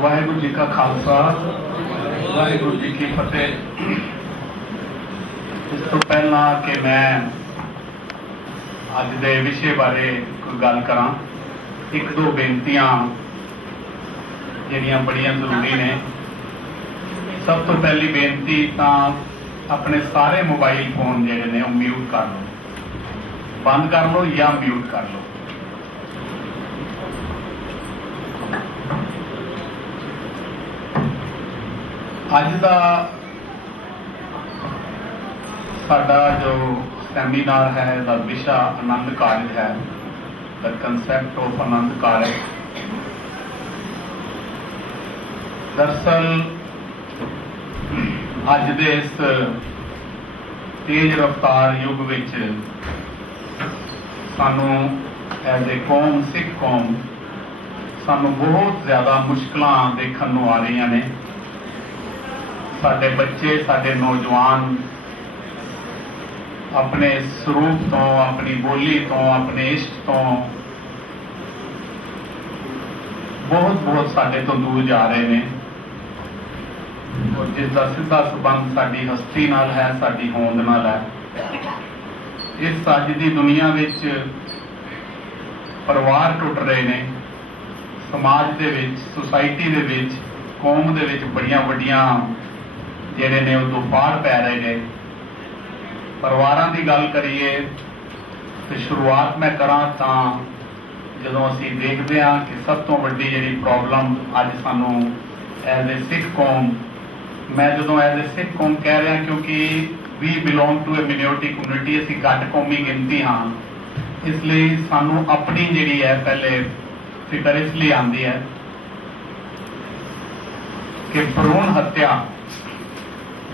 वाहिगुरू जी का खालसा वाहिगुरू जी की फतेह। इस तो पहला कि मैं अज के विषय बारे कोई गल करा, एक दो बेनतियां जिहड़ियां बड़ियां जरूरी ने। सब तो पहली बेनती तो अपने सारे मोबाइल फोन जिहड़े ने म्यूट कर लो, बंद कर लो या म्यूट कर लो। अज का साडा जो सैमीनार है, दा विषय आनंद कारज है, द कंसैप्ट ऑफ आनंद कारज। दरअसल अज दे इस तेज रफ्तार युग विच सानू एज ए कौम, सिख कौम, सानू बहुत ज्यादा मुश्किलां देखण नूं आ रही ने। साडे बच्चे, साडे नौजवान अपने स्वरूप तो, अपनी बोली तो, अपने इश्क तो बहुत बहुत साडे तो दूर जा रहे हैं, और जिसका सीधा संबंध साडी हस्ती नाल है, साडी होंद नाल है। इस अज की दुनिया विच परिवार टुट रहे ने, समाज दे विच, सोसाइटी दे विच, कौम दे विच बड़ियां वड्डियां जिहड़े ने वो तूफान पै रहे हैं। परिवारां दी गल करिए तो शुरुआत मैं करा तो जदों असीं देखते हैं कि सब तो वड्डी जिहड़ी प्रॉब्लम अज सानू एज ए सिख कौम, मैं जदों एज ए सिख कौम कह रहा क्योंकि we belong to a minority community, असीं घट कौमी गिनती हाँ, इसलिए सानू अपनी जिहड़ी है पहले फिक्र इसलिए आती है कि भ्रूण हत्या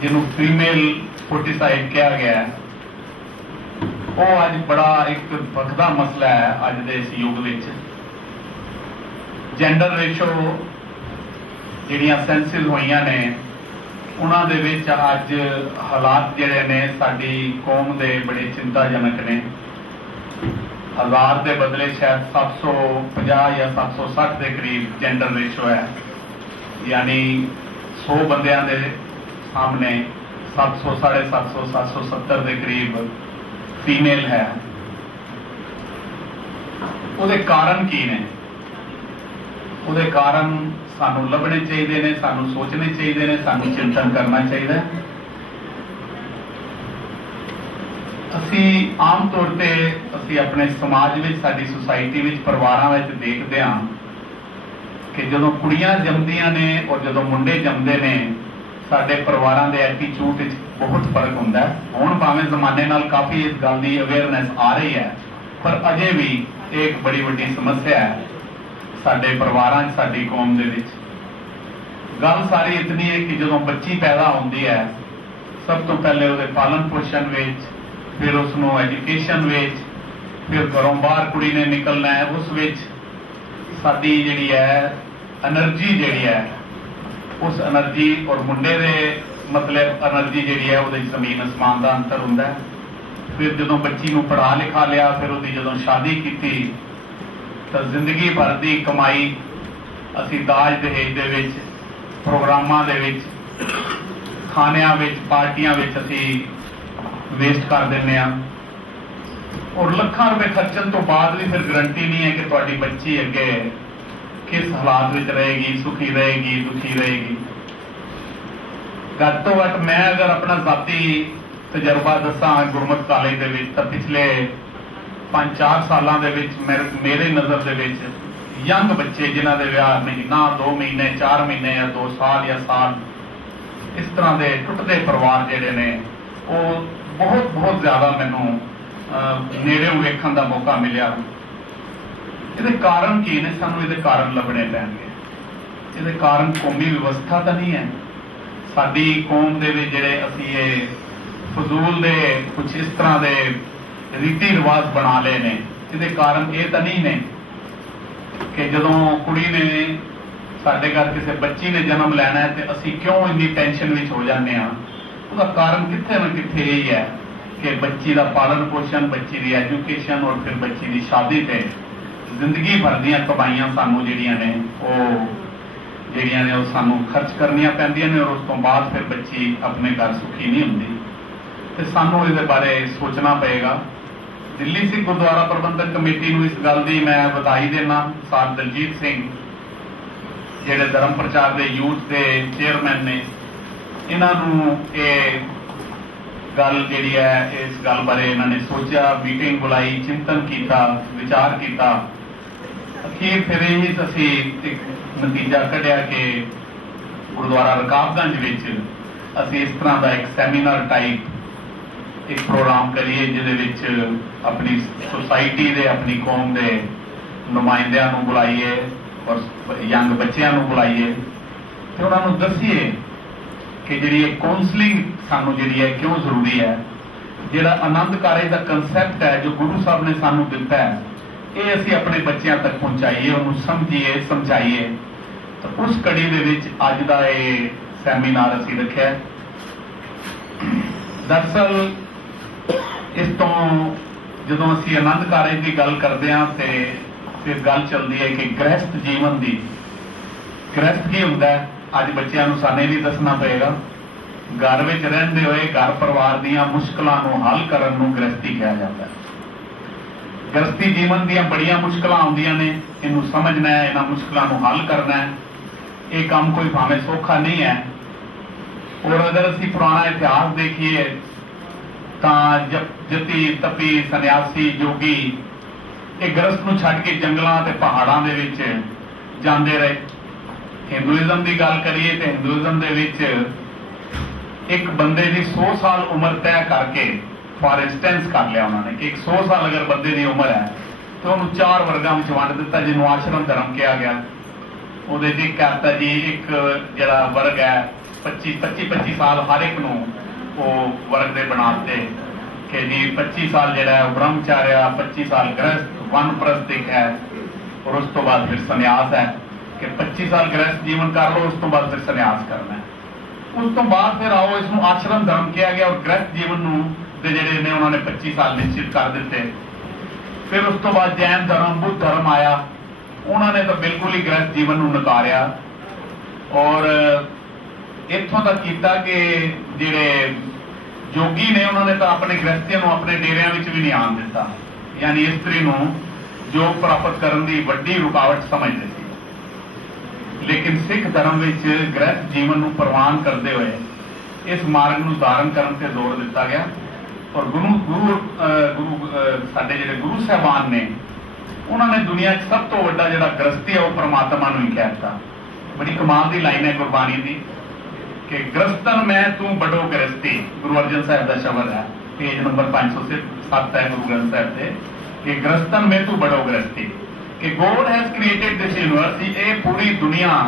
जिन्होंने फीमेल फोर्टिसाइड कहा गया है, वो अज बड़ा एक भखदा मसला है अज के इस युग विच। जेंडर रेशो जिहड़ियां सेंसिस होईयां ने, उन्हां दे विच अज हालात जिहड़े ने साडी कौम दे बड़े चिंताजनक ने। 1000 के बदले शायद 750 या 760 के करीब जेंडर रेशो है, यानी 100 बंदियां दे सामने 700, 750, 770 के करीब फीमेल है। उसदे कारण की ने? उसदे कारण सानू लभने चाहिए ने, सानू सोचने चाहिए ने, सानू चिंतन करना चाहिए। असी आम तौर पर असी अपने समाज में, साडी सोसाइटी में, परिवारों में देखते हैं कि जदों कुड़ियां जमदियां ने और जदों मुंडे जमदे ने, साडे परिवारों के एटीट्यूड बहुत फर्क होंदा है। हुण भावें जमाने नाल काफ़ी इस गल की अवेयरनेस आ रही है, पर अजे भी एक बड़ी वड्डी समस्या है साडे परिवारों, साडी कौम दे विच। गल सारी इतनी है कि जदों बच्ची पैदा होंदी है, सब तो पहले उसके पालन पोषण विच, फिर उसनों एजुकेशन विच, फिर घरों बाहर कुड़ी ने निकलना है, उस विच साडी जिहड़ी है एनर्जी जिहड़ी है, उस एनर्जी और मुंडे दे मतलब एनर्जी जिहड़ी है वो जमीन आसमान का अंतर हुंदा है। फिर जदों बच्ची नूं पढ़ा लिखा लिया, फिर उसकी जदों शादी की तो जिंदगी भर की कमाई असी दाज दहेज दे विच, प्रोग्रामां दे विच, खाणियां विच, पार्टियां विच असी वेस्ट कर दिंदे आ, और लखां रुपए खर्चण तो बाद भी फिर गारंटी नहीं है कि तुहाडी बच्ची अगे किस हालात में रहेगी, सुखी रहेगी, दुखी रहेगी। घट तो घट मैं अगर अपना जाती तजर्बा दसा गुरमत कॉलेज के विच, तो पिछले 5-4 सालों के मेरे नज़र दे विच यंग बच्चे जिन्हों के विआह महीना, 2 महीने, 4 महीने या 2 साल या साल, इस तरह के टुटते परिवार जिहड़े ने वो बहुत बहुत ज्यादा मैनू नेड़ों वेखण का मौका मिलिया। ये कारण की ने? सानू ये कारण लभने पैणगे। ये कारण कौमी व्यवस्था तो नहीं है, साडी कौम दे विच जिहड़े असीं ये फजूल दे कुछ इस तरह के रीति रिवाज बना ले ने। ये कारण ये तो नहीं ने कि जदों कुड़ी ने साडे घर किसी बच्ची ने जन्म लैना है तो असीं क्यों इन्नी टेंशन विच हो जाने आ। उसका कारण कित्थे ना कित्थे यही है कि बच्ची का पालन पोषण, बच्ची की एजुकेशन और फिर बच्ची की शादी से जिंदगी भर दी कमाइयां सानू जिहड़ियां ने वो ਜਿਹੜੀਆਂ ਨੇ ਉਹ ਸਾਨੂੰ ਖਰਚ ਕਰਨੀਆਂ ਪੈਂਦੀਆਂ ਨੇ, ਔਰ ਉਸ ਤੋਂ ਬਾਅਦ ਫਿਰ ਬੱਚੀ ਆਪਣੇ ਘਰ ਸੁਖੀ ਨਹੀਂ ਹੁੰਦੀ। ਤੇ ਸਾਨੂੰ ਇਹਦੇ ਬਾਰੇ ਸੋਚਣਾ ਪਏਗਾ। ਦਿੱਲੀ ਸਿੱਖ ਗੁਰਦੁਆਰਾ ਪ੍ਰਬੰਧਕ ਕਮੇਟੀ ਨੂੰ ਇਸ ਗੱਲ ਦੀ ਮੈਂ ਵਧਾਈ ਦੇਣਾ। ਸਰ ਦਲਜੀਤ ਸਿੰਘ ਜਿਹੜੇ ਧਰਮ ਪ੍ਰਚਾਰ ਦੇ ਯੂਥ ਦੇ ਚੇਅਰਮੈਨ ਨੇ, ਇਹਨਾਂ ਨੂੰ ਇਹ ਗੱਲ ਜਿਹੜੀ ਹੈ, ਇਸ ਗੱਲ ਬਾਰੇ ਇਹਨਾਂ ਨੇ ਸੋਚਿਆ, ਮੀਟਿੰਗ ਬੁਲਾਈ, ਚਿੰਤਨ ਕੀਤਾ, ਵਿਚਾਰ ਕੀਤਾ। ਅਖੀਰ ਫਿਰ ਇਹ ਅਸੀਂ ਇੱਕ ਨਤੀਜਾ ਕੱਢਿਆ ਕਿ ਗੁਰਦੁਆਰਾ ਰਕਾਬਗੰਜ ਵਿੱਚ ਅਸੀਂ ਇਸ ਤਰ੍ਹਾਂ ਦਾ ਇੱਕ ਸੈਮੀਨਾਰ ਟਾਈਪ ਇੱਕ ਪ੍ਰੋਗਰਾਮ ਕਰੀਏ, ਜਿਹਦੇ ਵਿੱਚ ਆਪਣੀ ਸੁਸਾਇਟੀ ਦੇ, ਆਪਣੀ ਕੌਮ ਦੇ ਨੁਮਾਇੰਦਿਆਂ ਨੂੰ ਬੁਲਾਈਏ ਔਰ ਯੰਗ ਬੱਚਿਆਂ ਨੂੰ ਬੁਲਾਈਏ ਤੇ ਉਹਨਾਂ ਨੂੰ ਦੱਸੀਏ ਕਿ ਜਿਹੜੀ ਇਹ ਕਾਉਂਸਲਿੰਗ ਸਾਨੂੰ ਜਿਹੜੀ ਹੈ ਕਿਉਂ ਜ਼ਰੂਰੀ ਹੈ। ਜਿਹੜਾ ਆਨੰਦ ਕਾਰਜ ਦਾ ਕੰਸੈਪਟ ਹੈ ਜੋ ਗੁਰੂ ਸਾਹਿਬ ਨੇ ਸਾਨੂੰ ਦਿੱਤਾ ਹੈ, ਇਹ ਅਸੀਂ ਆਪਣੇ ਬੱਚਿਆਂ ਤੱਕ ਪਹੁੰਚਾਈਏ, ਉਹਨੂੰ ਸਮਝੀਏ, ਸਮਝਾਈਏ। ਤਾਂ ਉਸ ਕੜੀ ਦੇ ਵਿੱਚ ਅੱਜ ਦਾ ਇਹ ਸੈਮੀਨਾਰ ਅਸੀਂ ਰੱਖਿਆ। ਦਰਅਸਲ ਇਸ ਤੋਂ ਜਦੋਂ ਅਸੀਂ ਆਨੰਦ ਕਾਰਜ ਦੀ ਗੱਲ ਕਰਦੇ ਹਾਂ ਤੇ ਫਿਰ ਗੱਲ ਚੱਲਦੀ ਹੈ ਕਿ ਗ੍ਰਹਿਸਥ ਜੀਵਨ ਦੀ। ਗ੍ਰਹਿਸਥ ਕੀ ਹੁੰਦਾ ਹੈ, ਅੱਜ ਬੱਚਿਆਂ ਨੂੰ ਸਾਨੂੰ ਵੀ ਦੱਸਣਾ ਪਏਗਾ। ਘਰ ਵਿੱਚ ਰਹਿੰਦੇ ਹੋਏ ਘਰ ਪਰਿਵਾਰ ਦੀਆਂ ਮੁਸ਼ਕਲਾਂ ਨੂੰ ਹੱਲ ਕਰਨ ਨੂੰ ਗ੍ਰਹਿਸਥੀ ਕਿਹਾ ਜਾਂਦਾ ਹੈ। ਗ੍ਰਹਿਸਥੀ ਜੀਵਨ ਦੀਆਂ ਬੜੀਆਂ ਮੁਸ਼ਕਲਾਂ ਆਉਂਦੀਆਂ ਨੇ, ਇਹਨੂੰ ਸਮਝਣਾ ਹੈ, ਇਹਨਾਂ ਮੁਸ਼ਕਲਾਂ ਨੂੰ ਹੱਲ ਕਰਨਾ ਹੈ। ਇਹ ਕੰਮ ਕੋਈ ਭਾਵੇਂ ਸੌਖਾ ਨਹੀਂ ਹੈ। ਔਰ ਅਗਰ ਅਸੀਂ ਪੁਰਾਣਾ ਇਤਿਹਾਸ ਦੇਖੀਏ ਤਾਂ ਜਤੀ, ਤਪੀ, ਸੰਨਿਆਸੀ, ਜੋਗੀ ਇਹ ਗ੍ਰਸਥ ਨੂੰ ਛੱਡ ਕੇ ਜੰਗਲਾਂ ਤੇ ਪਹਾੜਾਂ ਦੇ ਵਿੱਚ ਜਾਂਦੇ ਰਹੇ। ਹਿੰਦੂਇਜ਼ਮ ਦੀ ਗੱਲ ਕਰੀਏ ਤੇ ਹਿੰਦੂਇਜ਼ਮ ਦੇ ਵਿੱਚ ਇੱਕ ਬੰਦੇ ਦੀ 100 ਸਾਲ ਉਮਰ ਤੈਅ ਕਰਕੇ ਫਾਰ ਇੰਸਟੈਂਸ ਕਰ ਲਿਆ ਉਹਨਾਂ ਨੇ ਕਿ 100 ਸਾਲ ਅਗਰ ਬੰਦੇ ਦੀ ਉਮਰ ਹੈ ਤਾਂ ਉਹਨੂੰ 4 ਵਰਗਾਂ ਵਿੱਚ ਵੰਡ ਦਿੱਤਾ, ਜਿਹਨੂੰ ਆਸ਼ਰਮ ਧਰਮ ਕਿਹਾ ਗਿਆ। ਉਹਦੇ ਚ ਇੱਕ ਕਰਤਾ ਜੀ, ਇੱਕ ਜਿਹੜਾ ਵਰਗ ਹੈ 25 ਸਾਲ ਹਰ ਇੱਕ ਨੂੰ ਉਹ ਵਰਗ ਦੇ ਬਣਾ ਦਿੱਤੇ ਕਿ ਜੀ 25 ਸਾਲ ਜਿਹੜਾ ਹੈ ਉਹ ਬ੍ਰਹਮਚਾਰਿਆ, 25 ਸਾਲ ਗ੍ਰਸਥ, ਵਨਪ੍ਰਸਥਿਕ ਹੈ, ਔਰ ਉਸ ਤੋਂ ਬਾਅਦ ਫਿਰ ਸੰਨਿਆਸ ਹੈ ਕਿ 25 ਸਾਲ ਗ੍ਰਸਥ ਜੀਵਨ ਕਰ ਲਓ, ਉਸ ਤੋਂ ਬਾਅਦ ਫਿਰ ਸੰਨਿਆਸ ਕਰਨਾ ਹੈ। ਉਸ ਤੋਂ ਬਾਅਦ ਫਿਰ ਆਓ ਇਸਨੂੰ ਆਸ਼ਰਮ ਧਰਮ ਕਿਹਾ ਗਿਆ, ਔਰ ਗ੍ਰਸਥ ਜੀਵਨ ਨੂੰ ਦੇ ਜਿਹੜੇ ਨੇ ਉਹਨਾਂ ਨੇ 25 ਸਾਲ ਨਿਸ਼ਚਿਤ ਕਰ ਦਿੱਤੇ। ਫਿਰ ਉਸ ਤੋਂ ਬਾਅਦ ਜੈਨ ਧਰਮ, ਬੁੱਧ ਧਰਮ ਆਇਆ, ਉਹਨਾਂ ਨੇ ਤਾਂ ਬਿਲਕੁਲ ਹੀ ਗ੍ਰਸਥ ਜੀਵਨ ਨੂੰ ਨਕਾਰਿਆ ਔਰ ਇੱਥੋਂ ਤੱਕ ਕੀਤਾ ਕਿ ਜਿਹੜੇ ਜੋਗੀ ਨੇ ਉਹਨਾਂ ਨੇ ਤਾਂ ਆਪਣੇ ਗ੍ਰਸਥੀਆਂ ਨੂੰ ਆਪਣੇ ਡੇਰਿਆਂ ਵਿੱਚ ਵੀ ਨਹੀਂ ਆਉਣ ਦਿੱਤਾ, ਯਾਨੀ ਇਸਤਰੀ ਨੂੰ ਯੋਗ ਪ੍ਰਾਪਤ ਕਰਨ ਦੀ ਵੱਡੀ ਰੁਕਾਵਟ ਸਮਝਦੇ ਸੀ। ਲੇਕਿਨ ਸਿੱਖ ਧਰਮ ਵਿੱਚ ਗ੍ਰਸਥ ਜੀਵਨ ਨੂੰ ਪ੍ਰਵਾਨ ਕਰਦੇ ਹੋਏ ਇਸ ਮਾਰਗ ਨੂੰ ਧਾਰਨ ਕਰਨ ਤੇ ਜ਼ੋਰ ਦਿੱਤਾ ਗਿਆ। ਔਰ ਗੁਰੂ ਸਾਡੇ ਜਿਹੜੇ ਗੁਰੂ ਸਾਹਿਬਾਨ ਨੇ, ਉਹਨਾਂ ਨੇ ਦੁਨੀਆ 'ਚ ਸਭ ਤੋਂ ਵੱਡਾ ਜਿਹੜਾ ਗ੍ਰਸਤੀ ਹੈ ਉਹ ਪਰਮਾਤਮਾ ਨੂੰ ਹੀ ਕਹਿ ਦਿੱਤਾ। ਬੜੀ ਕਮਾਲ ਦੀ ਲਾਈਨ ਹੈ ਗੁਰਬਾਣੀ ਦੀ ਕਿ ਗ੍ਰਸਤਨ ਮੈਂ ਤੂੰ ਬੜੋ ਗ੍ਰਸਤੀ। ਗੁਰੂ ਅਰਜਨ ਸਾਹਿਬ ਦਾ ਸ਼ਬਦ ਹੈ, ਪੇਜ ਨੰਬਰ 507 ਹੈ ਗੁਰੂ ਗ੍ਰੰਥ ਸਾਹਿਬ ਦੇ, ਕਿ ਗ੍ਰਸਤਨ ਮੈਂ ਤੂੰ ਬੜੋ ਗ੍ਰਸਤੀ, ਕਿ God has created this universe. ਇਹ ਪੂਰੀ ਦੁਨੀਆ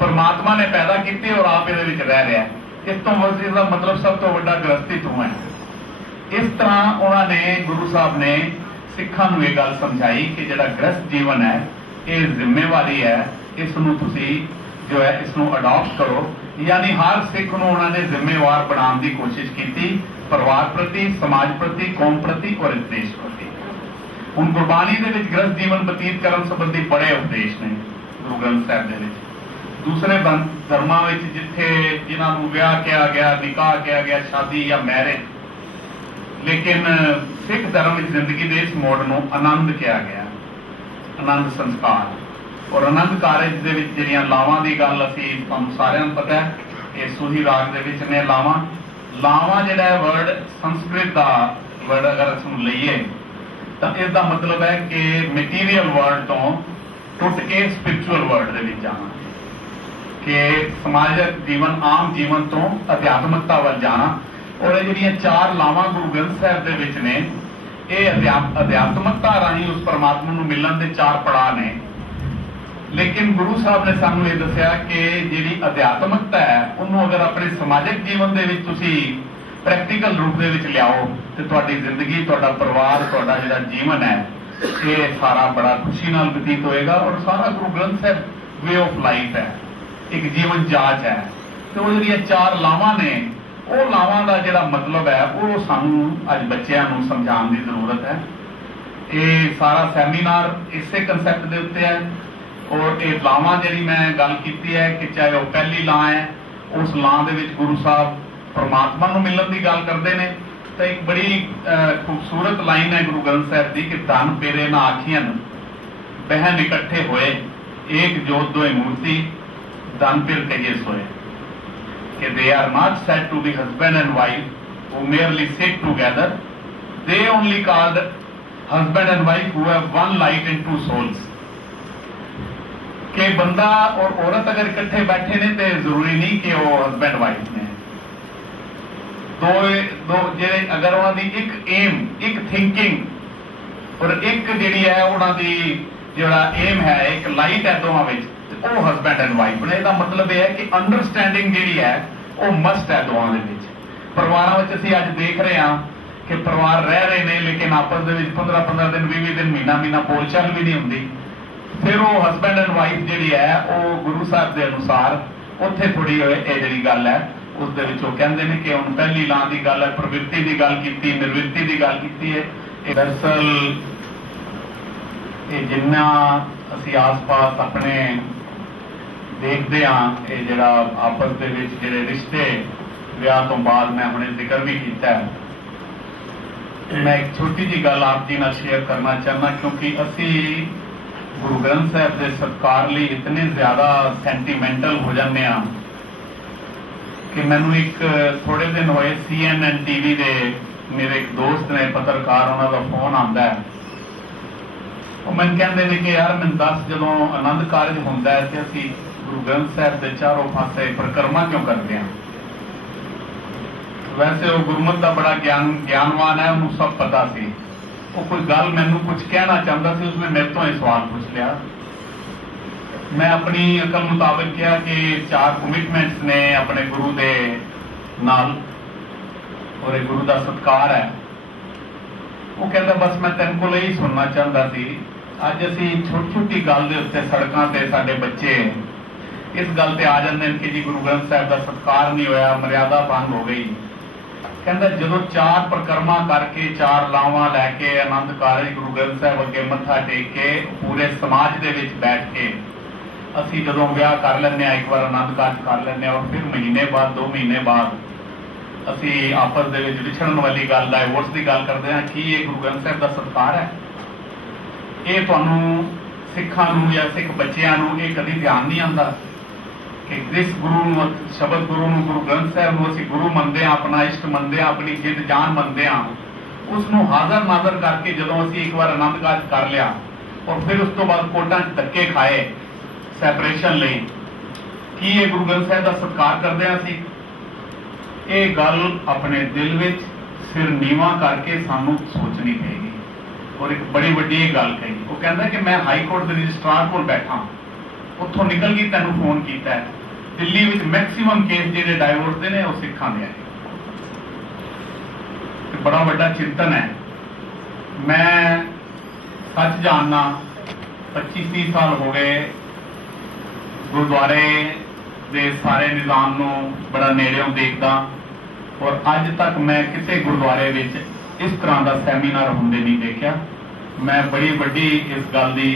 ਪਰਮਾਤਮਾ ਨੇ ਪੈਦਾ ਕੀਤੀ ਔਰ ਆਪ ਇਹਦੇ ਵਿੱਚ ਰਹਿ ਰਿਹਾ। ਇਸ ਤੋਂ ਵਜ਼ੀਰ ਦਾ ਮਤਲਬ ਸਭ ਤੋਂ ਵੱਡਾ ਗ੍ਰਸਤੀ ਤੂੰ ਹੈ। ਇਸ ਤਰ੍ਹਾਂ ਉਹਨਾਂ ਨੇ, ਗੁਰੂ ਸਾਹਿਬ ਨੇ ਸਿੱਖਾਂ ਨੂੰ ਇਹ ਗੱਲ ਸਮਝਾਈ ਕਿ ਜਿਹੜਾ ਗ੍ਰਸਥ ਜੀਵਨ ਹੈ ਇਹ ਜ਼ਿੰਮੇਵਾਰੀ ਹੈ, ਇਸ ਨੂੰ ਤੁਸੀਂ ਜੋ ਹੈ ਇਸ ਨੂੰ ਅਡਾਪਟ ਕਰੋ। ਯਾਨੀ ਹਰ ਸਿੱਖ ਨੂੰ ਉਹਨਾਂ ਨੇ ਜ਼ਿੰਮੇਵਾਰ ਬਣਾਉਣ ਦੀ ਕੋਸ਼ਿਸ਼ ਕੀਤੀ, ਪਰਿਵਾਰ ਪ੍ਰਤੀ, ਸਮਾਜ ਪ੍ਰਤੀ, ਕੌਮ ਪ੍ਰਤੀ ਔਰ ਇਸ ਦੇਸ਼ ਪ੍ਰਤੀ। ਹੁਣ ਗੁਰਬਾਣੀ ਦੇ ਵਿੱਚ ਗ੍ਰਸਥ ਜੀਵਨ ਬਤੀਤ ਕਰਨ ਸੰਬੰਧੀ ਬੜੇ ਉਪਦੇਸ਼ ਨੇ ਗੁਰੂ ਗ੍ਰੰਥ ਸਾਹਿਬ ਦੇ ਵਿੱਚ। ਦੂਸਰੇ ਧਰਮਾਂ ਵਿੱਚ ਜਿੱਥੇ ਜਿਨ੍ਹਾਂ ਨੂੰ ਵਿਆਹ ਕਿਹਾ ਗਿਆ, ਨਿਕਾਹ ਕਿਹਾ ਗਿਆ, ਸ਼ਾਦੀ ਜਾਂ ਮੈਰਿਜ, ਲੇਕਿਨ ਸਿੱਖ ਧਰਮ ਵਿੱਚ ਜ਼ਿੰਦਗੀ ਦੇ ਇਸ ਮੋੜ ਨੂੰ ਆਨੰਦ ਕਿਹਾ ਗਿਆ, ਆਨੰਦ ਸੰਸਕਾਰ। ਔਰ ਆਨੰਦ ਕਾਰਜ ਦੇ ਵਿੱਚ ਜਿਹੜੀਆਂ ਲਾਵਾਂ ਦੀ ਗੱਲ ਅਸੀਂ ਤੁਹਾਨੂੰ ਸਾਰਿਆਂ ਨੂੰ ਪਤਾ ਹੈ, ਇਹ ਸੂਹੀ ਰਾਗ ਦੇ ਵਿੱਚ ਨੇ ਲਾਵਾਂ। ਲਾਵਾਂ ਜਿਹੜਾ ਵਰਡ ਸੰਸਕ੍ਰਿਤ ਦਾ ਵਰਡ ਅਗਰ ਅਸੀਂ ਲਈਏ ਤਾਂ ਇਸ ਦਾ ਮਤਲਬ ਹੈ ਕਿ ਮਟੀਰੀਅਲ ਵਰਲਡ ਤੋਂ ਟੁੱਟ ਕੇ ਸਪਿਰਚੁਅਲ ਵਰਲਡ ਦੇ ਵਿੱਚ ਜਾਣਾ, ਕਿ ਸਮਾਜਿਕ ਜੀਵਨ, ਆਮ ਜੀਵਨ ਤੋਂ ਅਧਿਆਤਮਕਤਾ ਵੱਲ ਜਾਣਾ। ਔਰ ਇਹ ਜਿਹੜੀਆਂ 4 ਲਾਵਾਂ ਗੁਰੂ ਗ੍ਰੰਥ ਸਾਹਿਬ ਦੇ ਵਿੱਚ ਨੇ, ਇਹ ਅਧਿਆਤਮਕਤਾ ਰਾਹੀਂ ਉਸ ਪਰਮਾਤਮਾ ਨੂੰ ਮਿਲਣ ਦੇ 4 ਪੜਾਅ ਨੇ। ਲੇਕਿਨ ਗੁਰੂ ਸਾਹਿਬ ਨੇ ਸਾਨੂੰ ਇਹ ਦੱਸਿਆ ਕਿ ਜਿਹੜੀ ਅਧਿਆਤਮਕਤਾ ਹੈ ਉਹਨੂੰ ਅਗਰ ਆਪਣੇ ਸਮਾਜਿਕ ਜੀਵਨ ਦੇ ਵਿੱਚ ਤੁਸੀਂ ਪ੍ਰੈਕਟੀਕਲ ਰੂਪ ਦੇ ਵਿੱਚ ਲਿਆਓ ਤੇ ਤੁਹਾਡੀ ਜ਼ਿੰਦਗੀ, ਤੁਹਾਡਾ ਪਰਿਵਾਰ, ਤੁਹਾਡਾ ਜਿਹੜਾ ਜੀਵਨ ਹੈ ਇਹ ਸਾਰਾ ਬੜਾ ਖੁਸ਼ੀ ਨਾਲ ਬਤੀਤ ਹੋਏਗਾ। ਔਰ ਸਾਰਾ Guru Granth Sahib way of life ਹੈ, ਇੱਕ ਜੀਵਨ ਜਾਚ ਹੈ। ਤੇ ਉਹ ਜਿਹੜੀਆਂ 4 ਲਾਵਾਂ ਨੇ, ਉਹ ਲਾਵਾਂ ਦਾ ਜਿਹੜਾ ਮਤਲਬ ਹੈ ਉਹ ਸਾਨੂੰ ਅੱਜ ਬੱਚਿਆਂ ਨੂੰ ਸਮਝਾਉਣ ਦੀ ਜ਼ਰੂਰਤ ਹੈ। ਇਹ ਸਾਰਾ ਸੈਮੀਨਾਰ ਇਸੇ ਕਨਸੈਪਟ ਦੇ ਉੱਤੇ ਹੈ। और ये लावां जिहड़ी मैं गल कीती है कि चाहे वह पहली लां है, उस लां दे विच गुरु साहब परमात्मा नूं मिलण दी गल करते हैं। तो एक बड़ी खूबसूरत लाइन है गुरु ग्रंथ साहिब की कि धन पेरे ना आखियन बहन इकट्ठे होए, एक जोत दोए मूर्ति धन पेर कहिए सोए। कि they are not said to be husband and wife who merely sit together, they only called husband and wife who have one light and two souls। कि बंदा और औरत अगर इकट्ठे बैठे ने तो जरूरी नहीं कि वो हस्बैंड वाइफ ने, दो जे अगर उन्होंने एक एम, एक थिंकिंग और एक जी है उन्होंने जोड़ा एम है, एक लाइट है दोवां विच, वो हस्बैंड एंड वाइफ ने। इसका मतलब यह है कि अंडरस्टैंडिंग जी है वो मस्ट है दोवां दे विच। परिवारों में असीं अज देख रहे हैं कि परिवार रह रहे हैं लेकिन आपस दे विच 15-15 दिन 20 दिन महीना बोलचाल भी नहीं होंदी। फिर वो हस्बैंड एंड वाइफ जी है वो गुरु साहब के अनुसार उत्थे थोड़ी जी गल है उस दे विच वो कहंदे ने कि हुण पहली लां दी गल है, प्रवृत्ति की गल की, निर्वृत्ति की गल की है। दरअसल ये जिन्ना असीं आस पास अपने देखते हाँ, ये जिहड़ा आपस दे विच जिहड़े रिश्ते विआह तो बाद मैं हुणे जिक्र भी किया है। मैं एक छोटी जी गल आप जी नाल शेयर करना चाहना, क्योंकि असीं गुरु ग्रंथ साहब के सत्कार लिए इतने ज्यादा सेंटीमेंटल हो जाते हैं कि मैनू एक थोड़े दिन होए CNN TV दे मेरे एक दोस्त ने पत्रकार उन्होंने फोन आता है, वो मैंने कहते हैं कि यार मैं दस जो आनंद कारज होंदा है तो असीं गुरु ग्रंथ साहब के चारों पासे परिक्रमा क्यों करते हैं। वैसे वो गुरमत का बड़ा ज्ञानवान है, उन्होंने सब पता सी। वो कोई गल मैनू कुछ कहना चाहता सी, उसने मेरे तो सवाल पूछ लिया। मैं अपनी अकल मुताबिक कहा कि 4 कमिटमेंट्स ने अपने गुरु दे नाल और एक गुरु का सत्कार है। वो कहता बस मैं तेन को यही सुनना चाहता सी। अज असीं छोटी छोटी गल दे उत्ते सड़कों ते साडे बच्चे इस गल ते आ जाते हैं कि जी गुरु ग्रंथ साहब का सत्कार नहीं होया, मर्यादा भंग हो गई। कहता जो 4 परिक्रमा करके 4 लावां लैके आनंद कारज गुरु ग्रंथ साहब अगे मत्था टेक के पूरे समाज दे विच बैठ के असीं जदों विआह कर लैंदे हां, एक बार आनंद कारज कर लैंदे हां और फिर महीने बाद 2 महीने बाद असीं आपस दे विच विछड़न वाली गल डाइवोर्स की गल करते हैं। कि ये गुरु ग्रंथ साहब का सत्कार है? ये तुहानूं सिखां नूं या सिख बच्चिआं नूं ये कदी ध्यान नहीं आंदा कि जिस गुरु शब्द गुरु गुरु ग्रंथ साहब को असीं गुरु मनते हैं, अपना इष्ट मनते हैं, अपनी जिद जान मनते हैं, उसनूं हाज़र नाज़र करके जदों असीं एक बार आनंद कारज कर लिया और फिर उस तो बाद कोर्टां 'च धक्के खाए सैपरेशन लई, की ये गुरु ग्रंथ साहब का सत्कार करते हैं असीं? ये गल अपने दिल विच सिर नीवा करके सानूं सोचनी पेगी। और एक बड़ी वड्डी गल कही, वो कहता कि मैं हाई कोर्ट के रजिस्ट्रार कोल बैठा, उत्थों निकल गई तैनूं फोन किया है, दिल्ली में मैक्सीमम केस जिहड़े डाइवोर्स दे ने वो सिखां दे हैं। बड़ा वड्डा चिंतन है। मैं सच जानना 25-30 साल हो गए गुरुद्वारे दे सारे निज़ाम नूं बड़ा नेड़ियों देखदा और अज तक मैं किसी गुरुद्वारे विच इस तरह का सैमीनार होंदे नहीं देखा। मैं बड़ी वड्डी इस गल की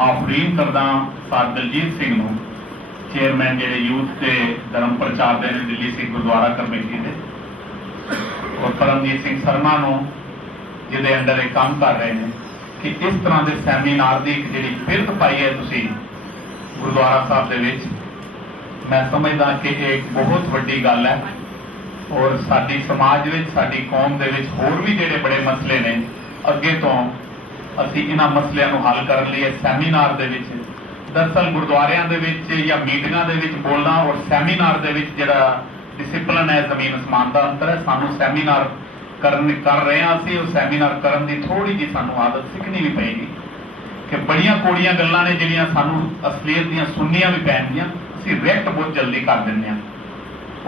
आफरीन करदा सर दलजीत सिंह नूं, चेयरमैन जिहड़े यूथ के धर्म प्रचार दे दिल्ली सिख गुरुद्वारा कमेटी के, और परमजीत सिंह शर्मा नूं जिहदे अंडर एक काम कर रहे हैं कि इस तरह के सैमीनार की एक जिहड़ी फिरत पाई है तुसीं गुरुद्वारा साहब दे विच, मैं समझदा कि एक बहुत वड्डी गल है। और साडी समाज विच साडी कौम दे विच होर भी जिहड़े बड़े मसले ने, अगे तो असीं इन्हां मसलिਆਂ ਨੂੰ हल करने लिए सैमीनार दे विच दरअसल गुरुद्वारियां दे विच या मीटिंगां दे विच बोलना और सैमीनार दे विच जिहड़ा डिसिपलिन है, जमीन आसमान का अंतर है। सानूं सैमीनार कर रहे हैं असीं, उस सैमीनार करन दी थोड़ी जी सानूं आदत सीखनी भी पेगी कि बड़ियां कोड़ियां गल्लां ने जिहड़ियां सानूं असलीयत दीयां सुननियां भी पैणगीआं, असीं रिएक्ट बहुत जल्दी कर दिंदे हां।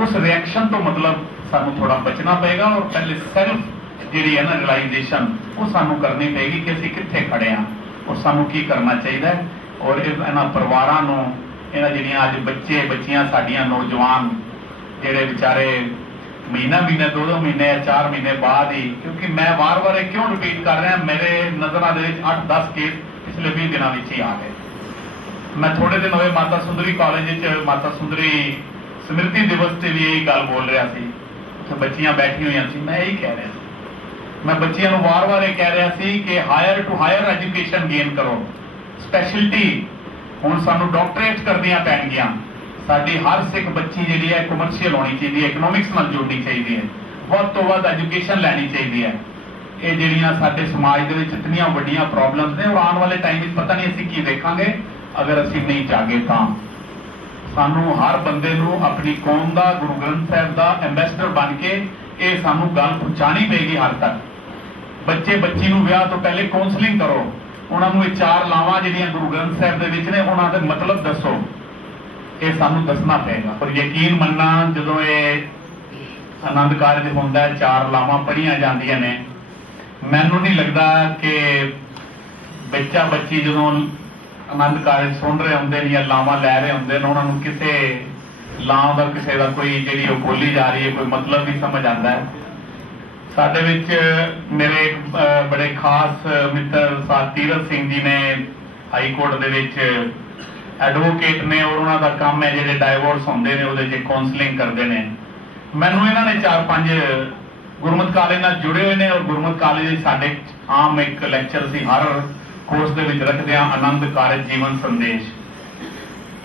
उस रिएक्शन तो मतलब सानूं थोड़ा बचना पेगा और पहले सेल्फ जिहड़ी है ना रियलाइजेशन वो सानूं करनी पेगी कि असीं कित्थे खड़े हां और सानूं की करना चाहिए। और इन्हां परिवारां नूं, इन्हां जिहड़ियां अज बच्चे बच्चियां साडियां नौजवान जिहड़े बेचारे महीना 2-2 महीने या 4 महीने बाद ही, क्योंकि मैं बार बार क्यों रिपीट कर रहा, मेरे नज़रां दे विच 8-10 केस पिछले 20 दिनों में ही आ गए मैं थोड़े दिन होए माता सुंदरी कॉलेज माता सुंदरी स्मृति दिवस से भी यही गल बोल रहा सी, तो बच्चियां बैठी हुई सी, मैं यही कह रहा सी, मैं बच्चियां वार वार ये कह रहा सी कि higher to higher education gain करो, स्पैशलिटी हुण सानू डॉक्टरेट करदियां पैणगियां, साडी हर सिख बच्ची जिहड़ी है कमर्शियल होनी चाहिए, इकनोमिक्स नाल जुड़नी चाहिए है, वध तो वध एजुकेशन लैनी चाहिए है। ये जिहड़ियां साडे समाज दे विच इतनियां वड्डियां प्रॉब्लम्स ने और आने वाले टाइम में पता नहीं असीं की देखांगे अगर असीं नहीं जागे। तां सानू हर बंदे नू अपनी कौम दा गुरु ग्रंथ साहिब दा एंबेसडर बन के ये सानू गल पहुंचानी पेगी हर तक। बच्चे बच्ची नू विआह तो पहले काउंसलिंग करो, उन्होंने ये 4 लावां जिहड़ियां गुरु ग्रंथ साहिब दे विच ने उन्हां दे मतलब दसो, ये सानू दसना पेगा। और यकीन मन्ना जदों ये आनंद कारज होंदा है 4 लावां पढ़ियां जांदियां ने, मैनू नहीं लगता कि बच्चा बच्ची जो आनंद कारज सुन रहे होंगे या लावा लै रहे होंगे उन्होंने किसी लाव का किसी का कोई जी बोली जा रही है कोई मतलब नहीं समझ आता है। साडे विच मेरे एक बड़े खास मित्र साथ तीरथ सिंह जी ने हाई कोर्ट दे विच एडवोकेट ने और उन्हों का काम है जो डाइवोर्स होंगे ने वो काउंसलिंग करते हैं। मैनू इन्होंने 4-5 गुरमत कॉलेज नाल जुड़े हुए हैं और गुरमत कॉलेज साडे आम एक लैक्चर सी हर कोर्स दे विच रखदे हां आनंद कारज जीवन संदेश।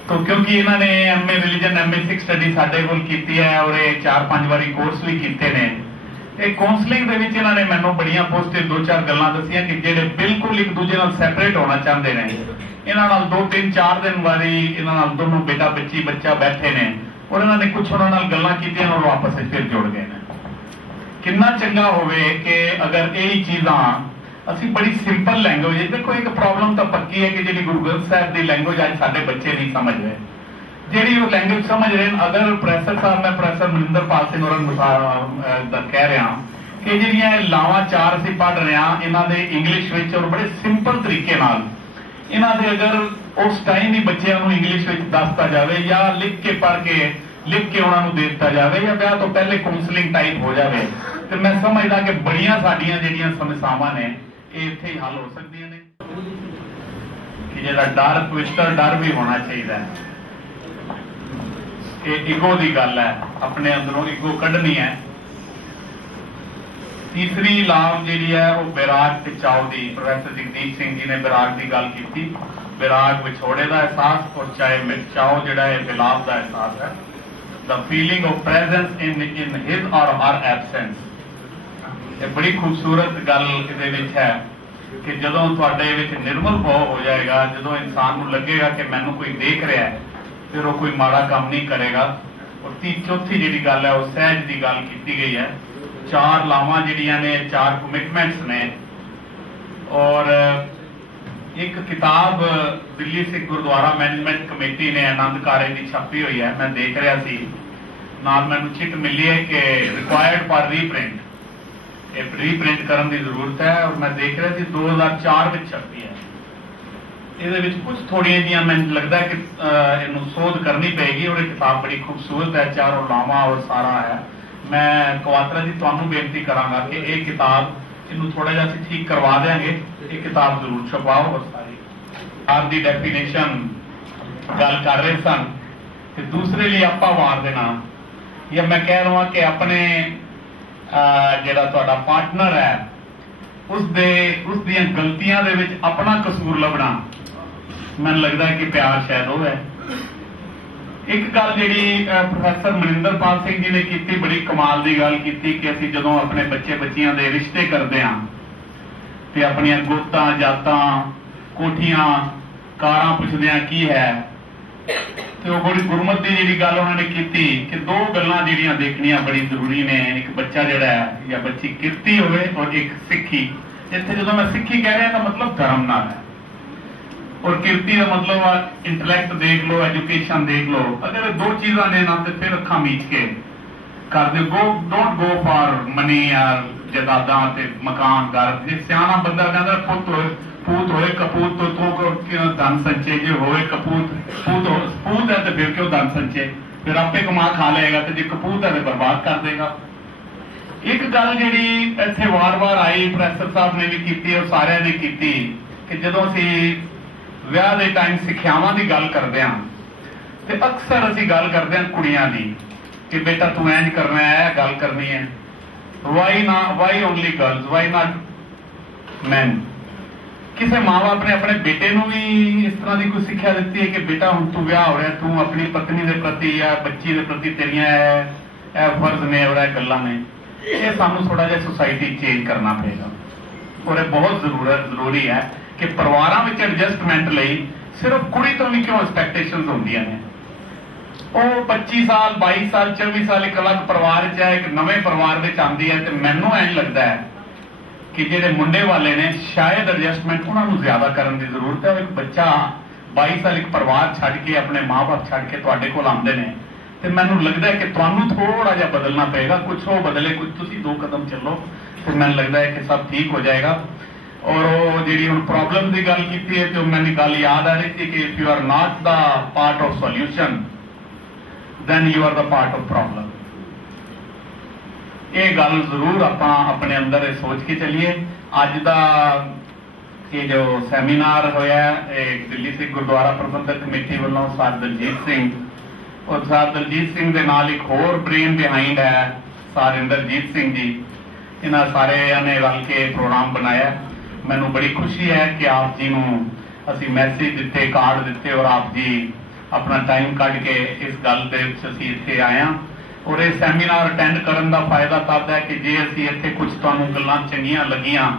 तो क्योंकि इन्होंने MA religion MA Sikh study साडे कोल कीती है और ये 4-5 बारी कोर्स भी कीते ने, ये काउंसलिंग दे विच इन्होंने मैनू बड़ियां पॉजिटिव 2-4 गल्लां दसियां कि जिहड़े बिल्कुल एक दूजे नाल सैपरेट होना चाहते हैं इन्हां नाल 2-3-4 दिन वारी इन्हां नाल दोनों बेटा बच्ची बच्चा बैठे ने और इन्होंने कुछ उन्हां नाल गल्लां कीतियां और आपस में फिर जुड़ गए ने। कितना चंगा होवे कि अगर यही चीज़ां असी बड़ी सिंपल लैंग्वेज, देखो एक प्रॉब्लम तो पक्की है कि जी गुरु ग्रंथ साहिब की लैंग्वेज अज साडे बच्चे नहीं समझ रहे, जी वो लैंग्वेज समझ रहे हैं। अगर प्रोफैसर साहब मैं प्रोफैसर मनिंदर पाल सिंह और कह रहा कि जिहड़ियां लावां 4 असीं पढ़ रहे हैं इन्हां दे इंग्लिश विच और बड़े सिंपल तरीके नाल इन्हां दे अगर उस टाइम ही बच्चों को इंग्लिश विच दसता जाए या लिख के पढ़ के लिख के उन्होंने दे दिता जाए या ब्याह तो पहले काउंसलिंग टाइप हो जाए तो मैं समझदा कि बड़ियां साडियां जिहड़ियां समस्यावां ने ये इत्थे ही हल हो सकदियां ने। कि जिहड़ा डर पवित्र डर भी होना चाहिए, ये ईगो की गल है, अपने अंदरों ईगो कढ़नी है। तीसरी लाभ जी है वो विराग ते चाव की, प्रोफैसर जगदीप सिंह जी ने विराग की गल की, विराग विछोड़े का एहसास और चाहे चाव जिहड़ा है विलाप का एहसास है, the feeling of presence in his और हर एबसेंस। ये बड़ी खूबसूरत गल ये है कि जदों तुहाडे विच निर्मल भाव हो जाएगा, जदों इंसान को लगेगा कि मैनू कोई देख रहा है फिर वो कोई माड़ा काम नहीं करेगा। और चौथी जी गल है वो सहज की गल की गई है, 4 लावां जिहड़ियां ने 4 कमिटमेंट्स ने। और एक किताब दिल्ली सिख गुरुद्वारा मैनेजमेंट कमेटी ने आनंद कारज की छपी हुई है, मैं देख रहा सी नाल मैनू चिट मिली है कि रिक्वायर्ड फॉर रीप्रिंट, रीप्रिंट करने की जरूरत है। और मैं देख रहा थी 2004 में छपी है, ये कुछ थोड़िया जी मैंने लगता है कि इनू सोध करनी पेगी और किताब बड़ी खूबसूरत है, 4 लावां और सारा है। मैं कवात्रा जी तुहानू बेनती करांगा कि ये किताब इनू थोड़ा जिहा असीं ठीक करवा देंगे, ये किताब जरूर छपाओ। और सारी आपकी डेफिनेशन गल कर रहे सन कि दूसरे लिए आपा वार देना, या मैं कह रहा कि अपने जिहड़ा तुहाडा पार्टनर है उसदियां गलतियां दे विच अपना कसूर लभना, मैनूं लगदा है कि प्यार शायद वो है। एक गल जिहड़ी प्रोफैसर मनिंदर पाल सिंह जी ने की, बड़ी कमाल की गल की कि असीं जदों अपने बच्चे बच्चियां दे रिश्ते करते हैं ते अपनियां गोतां जातां कोठियां कारां पुछदे हां की है, तो वो बड़ी गुरमत की जी गल उन्होंने की कि 2 गल्लां जिहड़ियां देखनियां बड़ी जरूरी ने, एक बच्चा जिहड़ा है या बच्ची किरती होवे और एक सिक्खी। इत्थे जदों मैं सिक्खी कह रहा तो मतलब धर्म नाल है, और किरती का मतलब इंटलैक्ट देख लो, एजुकेशन देख लो। अगर 2 चीज़ां ने ना तो फिर अखां मीच के कर दे, डोंट गो फॉर मनी या जायदादां ते मकान घर। जे सियाना बंदा कहंदा पूत होए कपूत तो क्यों धन संचय, जो होए कपूत पूत है तो फिर क्यों धन संचय, फिर आपे कमा खा लेगा, तो जो कपूत है तो बर्बाद कर देगा। एक गल जी इतने वार वार आई, प्रोफैसर साहब ने भी की और सारे ने की कि जो असी ਵਿਆਹ ਦੇ ਟਾਈਮ ਸਿੱਖਿਆਵਾਂ ਦੀ ਗੱਲ ਕਰਦੇ ਹਾਂ ਤੇ ਅਕਸਰ ਅਸੀਂ ਗੱਲ ਕਰਦੇ ਹਾਂ ਕੁੜੀਆਂ ਦੀ ਕਿ ਬੇਟਾ ਤੂੰ ਇੰਜ ਕਰਨਾ ਹੈ, ਗੱਲ ਕਰਨੀ ਹੈ। Why only girls, why not man? ਕਿਸੇ ਮਾਂ-ਬਾਪ ਨੇ ਆਪਣੇ ਬੇਟੇ ਨੂੰ ਵੀ ਇਸ ਤਰ੍ਹਾਂ ਦੀ ਕੋਈ ਸਿੱਖਿਆ ਦਿੱਤੀ ਹੈ ਕਿ ਬੇਟਾ ਹੁਣ ਤੂੰ ਵਿਆਹ ਹੋ ਰਿਹਾ, ਤੂੰ ਆਪਣੀ ਪਤਨੀ ਦੇ ਪ੍ਰਤੀ ਜਾਂ ਬੱਚੀ ਦੇ ਪ੍ਰਤੀ ਤੇਰੀਆਂ ਇਹ ਫਰਜ਼ ਨੇ ਔਰ ਇਹ ਗੱਲਾਂ ਨੇ? ਇਹ ਸਾਨੂੰ ਥੋੜਾ ਜਿਹਾ ਸੁਸਾਇਟੀ ਚੇਂਜ ਕਰਨਾ ਪਏਗਾ ਔਰ ਇਹ ਬਹੁਤ ਜ਼ਰੂਰੀ ਹੈ ਕਿ ਪਰਿਵਾਰਾਂ ਵਿੱਚ ਐਡਜਸਟਮੈਂਟ ਲਈ ਸਿਰਫ ਕੁੜੀ ਤੋਂ ਵੀ ਕਿਉਂ ਐਕਸਪੈਕਟੇਸ਼ਨਸ ਹੁੰਦੀਆਂ ਨੇ? ਉਹ 25 ਸਾਲ 22 ਸਾਲ 24 ਸਾਲ ਇੱਕ ਅਲੱਗ ਪਰਿਵਾਰ 'ਚ ਹੈ, ਇੱਕ ਨਵੇਂ ਪਰਿਵਾਰ ਵਿੱਚ ਆਉਂਦੀ ਹੈ ਤੇ ਮੈਨੂੰ ਇੰਝ ਲੱਗਦਾ ਹੈ ਕਿ ਜਿਹੜੇ ਮੁੰਡੇ ਵਾਲੇ ਨੇ ਸ਼ਾਇਦ ਐਡਜਸਟਮੈਂਟ ਉਹਨਾਂ ਨੂੰ ਜ਼ਿਆਦਾ ਕਰਨ ਦੀ ਜ਼ਰੂਰਤ ਹੈ। ਇੱਕ ਬੱਚਾ 22 ਸਾਲ ਇੱਕ ਪਰਿਵਾਰ ਛੱਡ ਕੇ ਆਪਣੇ ਮਾਂ-ਬਾਪ ਛੱਡ ਕੇ ਤੁਹਾਡੇ ਕੋਲ ਆਉਂਦੇ ਨੇ ਤੇ ਮੈਨੂੰ ਲੱਗਦਾ ਹੈ ਕਿ ਤੁਹਾਨੂੰ ਥੋੜਾ ਜਿਹਾ ਬਦਲਣਾ ਪਏਗਾ। ਕੁਛ ਉਹ ਬਦਲੇ, ਕੁਝ ਤੁਸੀਂ 2 ਕਦਮ ਚੱਲੋ ਤੇ ਮੈਨੂੰ ਲੱਗਦਾ ਹੈ ਕਿ ਸਭ ਠੀਕ ਹੋ ਜਾਏਗਾ। ਔਰ ਉਹ ਜਿਹੜੀ ਹੁਣ ਪ੍ਰੋਬਲਮ ਦੀ ਗੱਲ ਕੀਤੀ ਹੈ ਤੇ ਮੈਨੂੰ ਗੱਲ ਯਾਦ ਆ ਰਹੀ ਸੀ ਕਿ if you are not the part of solution then you are the part of problem। ਇਹ ਗੱਲ ਜ਼ਰੂਰ ਆਪਾਂ ਆਪਣੇ ਅੰਦਰ ਇਹ ਸੋਚ ਕੇ ਚੱਲੀਏ। ਅੱਜ ਦਾ ਇਹ ਜੋ ਸੈਮੀਨਾਰ ਹੋਇਆ ਇਹ ਦਿੱਲੀ ਸਿੱਖ ਗੁਰਦੁਆਰਾ ਪ੍ਰਬੰਧਕ ਕਮੇਟੀ ਵੱਲੋਂ ਸਰ ਦਲਜੀਤ ਸਿੰਘ ਔਰ ਸਰ ਦਲਜੀਤ ਸਿੰਘ ਦੇ ਨਾਲ ਇੱਕ ਹੋਰ ਬ੍ਰੇਨ ਬਿਹਾਈਂਡ ਹੈ ਸਰ ਇੰਦਰਜੀਤ ਸਿੰਘ ਜੀ। ਇਹਨਾਂ ਸਾਰਿਆਂ ਨੇ ਰਲ ਕੇ ਪ੍ਰੋਗਰਾਮ ਬਣਾਇਆ। ਮੈਨੂੰ ਬੜੀ ਖੁਸ਼ੀ ਹੈ ਕਿ ਆਪ ਜੀ ਨੂੰ ਅਸੀਂ ਮੈਸੇਜ ਦਿੱਤੇ, ਕਾਰਡ ਦਿੱਤੇ ਔਰ ਆਪ ਜੀ ਆਪਣਾ ਟਾਈਮ ਕੱਢ ਕੇ ਇਸ ਗੱਲ ਦੇ ਵਿੱਚ ਅਸੀਂ ਇੱਥੇ ਆਏ ਹਾਂ। ਔਰ ਇਹ ਸੈਮੀਨਾਰ ਅਟੈਂਡ ਕਰਨ ਦਾ ਫਾਇਦਾ ਤਦ ਹੈ ਕਿ ਜੇ ਅਸੀਂ ਇੱਥੇ ਕੁਝ ਤੁਹਾਨੂੰ ਗੱਲਾਂ ਚੰਗੀਆਂ ਲੱਗੀਆਂ,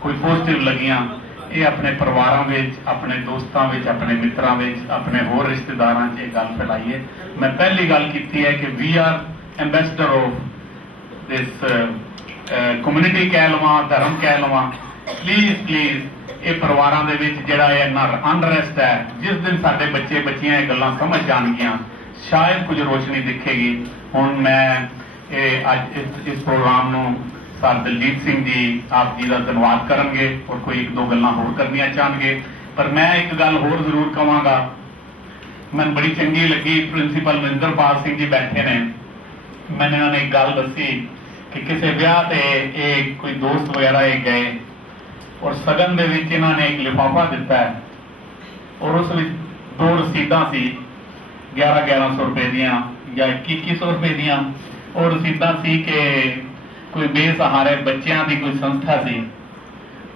ਕੋਈ ਪੋਜ਼ਿਟਿਵ ਲੱਗੀਆਂ, ਇਹ ਆਪਣੇ ਪਰਿਵਾਰਾਂ ਵਿੱਚ, ਆਪਣੇ ਦੋਸਤਾਂ ਵਿੱਚ, ਆਪਣੇ ਮਿੱਤਰਾਂ ਵਿੱਚ, ਆਪਣੇ ਹੋਰ ਰਿਸ਼ਤੇਦਾਰਾਂ 'ਚ ਇਹ ਗੱਲ ਫੈਲਾਈਏ। ਮੈਂ ਪਹਿਲੀ ਗੱਲ ਕੀਤੀ ਹੈ ਕਿ we are ambassador of this community ਕਹਿ ਲਵਾਂ, ਧਰਮ ਕਹਿ ਲਵਾਂ। ਪਲੀਜ਼ ਇਹ ਪਰਿਵਾਰਾਂ ਦੇ ਵਿੱਚ ਜਿਹੜਾ ਇਹ ਅਨਰੈਸਟ ਹੈ, ਜਿਸ ਦਿਨ ਸਾਡੇ ਬੱਚੇ ਬੱਚੀਆਂ ਇਹ ਗੱਲਾਂ ਸਮਝ ਜਾਣਗੀਆਂ ਸ਼ਾਇਦ ਕੁਝ ਰੋਸ਼ਨੀ ਦਿਖੇਗੀ। ਹੁਣ ਮੈਂ ਇਹ ਅੱਜ ਇਸ ਪ੍ਰੋਗਰਾਮ ਨੂੰ ਸਰ ਦਲਜੀਤ ਸਿੰਘ ਜੀ ਆਪ ਜੀ ਦਾ ਧੰਨਵਾਦ ਕਰਨਗੇ ਔਰ ਕੋਈ 1-2 ਗੱਲਾਂ ਹੋਰ ਕਰਨੀਆਂ ਚਾਹਣਗੇ। ਪਰ ਮੈਂ ਇੱਕ ਗੱਲ ਹੋਰ ਜ਼ਰੂਰ ਕਹਾਂਗਾ, ਮੈਨੂੰ ਬੜੀ ਚੰਗੀ ਲੱਗੀ ਪ੍ਰਿੰਸੀਪਲ ਮਹਿੰਦਰਪਾਲ ਸਿੰਘ ਜੀ ਬੈਠੇ ਨੇ। ਮੈਨੂੰ ਇਹਨਾਂ ਨੇ ਇੱਕ ਗੱਲ ਦੱਸੀ ਕਿ ਕਿਸੇ ਵਿਆਹ ਤੇ ਇਹ ਕੋਈ ਦੋਸਤ ਵਗੈਰਾ ਇਹ ਗਏ ਔਰ ਸਗਨ ਦੇ ਵਿੱਚ ਇਹਨਾਂ ਨੇ ਇੱਕ ਲਿਫਾਫਾ ਦਿੱਤਾ ਹੈ ਔਰ ਉਸ ਵਿੱਚ 2 ਰਸੀਦਾਂ ਸੀ 1100 ਰੁਪਏ ਦੀਆਂ ਜਾਂ 2100 ਰੁਪਏ ਦੀਆਂ। ਉਹ ਰਸੀਦਾਂ ਸੀ ਕਿ ਕੋਈ ਬੇਸਹਾਰੇ ਬੱਚਿਆਂ ਦੀ ਕੋਈ ਸੰਸਥਾ ਸੀ,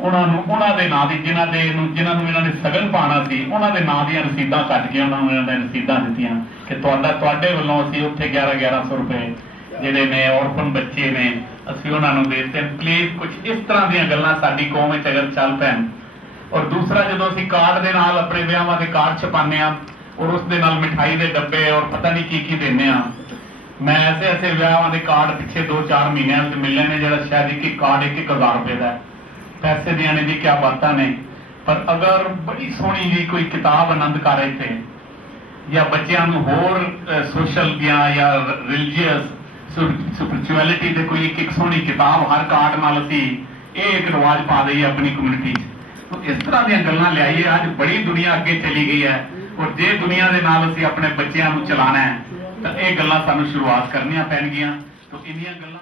ਉਹਨਾਂ ਦੇ ਨਾਂ ਦੀ ਜਿਨ੍ਹਾਂ ਨੂੰ ਇਹਨਾਂ ਨੇ ਸਗਨ ਪਾਉਣਾ ਸੀ ਉਹਨਾਂ ਦੇ ਨਾਂ ਦੀਆਂ ਰਸੀਦਾਂ ਕੱਟ ਕੇ ਉਹਨਾਂ ਨੂੰ ਇਹਨਾਂ ਨੇ ਰਸੀਦਾਂ ਦਿੱਤੀਆਂ ਕਿ ਤੁਹਾਡੇ ਵੱਲੋਂ ਅਸੀਂ ਉੱਥੇ 1100 ਰੁਪਏ ਜਿਹੜੇ ਨੇ ਔਰਫਨ ਬੱਚੇ ਨੇ ਅਸੀਂ ਉਹਨਾਂ ਨੂੰ ਦੇ ਦਿੱਤੇ। ਪਲੀਜ਼ ਕੁਝ ਇਸ ਤਰ੍ਹਾਂ ਦੀਆਂ ਗੱਲਾਂ ਸਾਡੀ ਕੌਮ ਵਿੱਚ ਅਗਰ ਚੱਲ ਪੈਣ। ਔਰ ਦੂਸਰਾ, ਜਦੋਂ ਅਸੀਂ ਕਾਰਡ ਦੇ ਨਾਲ ਆਪਣੇ ਵਿਆਹਾਂ ਦੇ ਕਾਰਡ ਛਪਾਉਂਦੇ ਹਾਂ ਔਰ ਉਸ ਦੇ ਨਾਲ ਮਿਠਾਈ ਦੇ ਡੱਬੇ ਔਰ ਪਤਾ ਨਹੀਂ ਕੀ ਦਿੰਦੇ ਹਾਂ। ਮੈਂ ਐਸੇ ਵਿਆਹਾਂ ਦੇ ਕਾਰਡ ਪਿੱਛੇ 2-4 ਮਹੀਨਿਆਂ ਵਿੱਚ ਮਿਲੇ ਨੇ ਜਿਹੜਾ ਸ਼ਾਇਦ ਇੱਕ ਕਾਰਡ 1000 ਰੁਪਏ ਦਾ। ਪੈਸੇ ਦੀਆਂ ਨੇ ਜੀ ਕਿਆ ਬਾਤਾਂ ਨੇ। ਪਰ ਅਗਰ ਬੜੀ ਸੋਹਣੀ ਜੀ ਕੋਈ ਕਿਤਾਬ ਆਨੰਦ ਕਾਰਜ ਤੇ ਜਾਂ ਬੱਚਿਆਂ ਨੂੰ ਹੋਰ ਸੋਸ਼ਲ ਦੀਆਂ ਜਾਂ ਰਿਲੀਜੀਅਸ ਸਪਿਰਿਚੁਅਲਿਟੀ ਤੇ ਕੋਈ ਇੱਕ ਸੋਹਣੀ ਕਿਤਾਬ ਹਰ ਕਾਰਡ ਨਾਲ ਅਸੀਂ ਇਹ ਇੱਕ ਰਿਵਾਜ ਪਾ ਦਈਏ ਆਪਣੀ ਕਮਿਊਨਿਟੀ 'ਚ। ਇਸ ਤਰ੍ਹਾਂ ਦੀਆਂ ਗੱਲਾਂ ਲਿਆਈਏ। ਅੱਜ ਬੜੀ ਦੁਨੀਆ ਅੱਗੇ ਚਲੀ ਗਈ ਹੈ ਔਰ ਜੇ ਦੁਨੀਆ ਦੇ ਨਾਲ ਅਸੀਂ ਆਪਣੇ ਬੱਚਿਆਂ ਨੂੰ ਚਲਾਣਾ ਹੈ ਤਾਂ ਇਹ ਗੱਲਾਂ ਸਾਨੂੰ ਸ਼ੁਰੂਆਤ ਕਰਨੀਆਂ ਪੈਣਗੀਆਂ। ਤਾਂ ਇੰਨੀਆਂ ਗੱਲਾਂ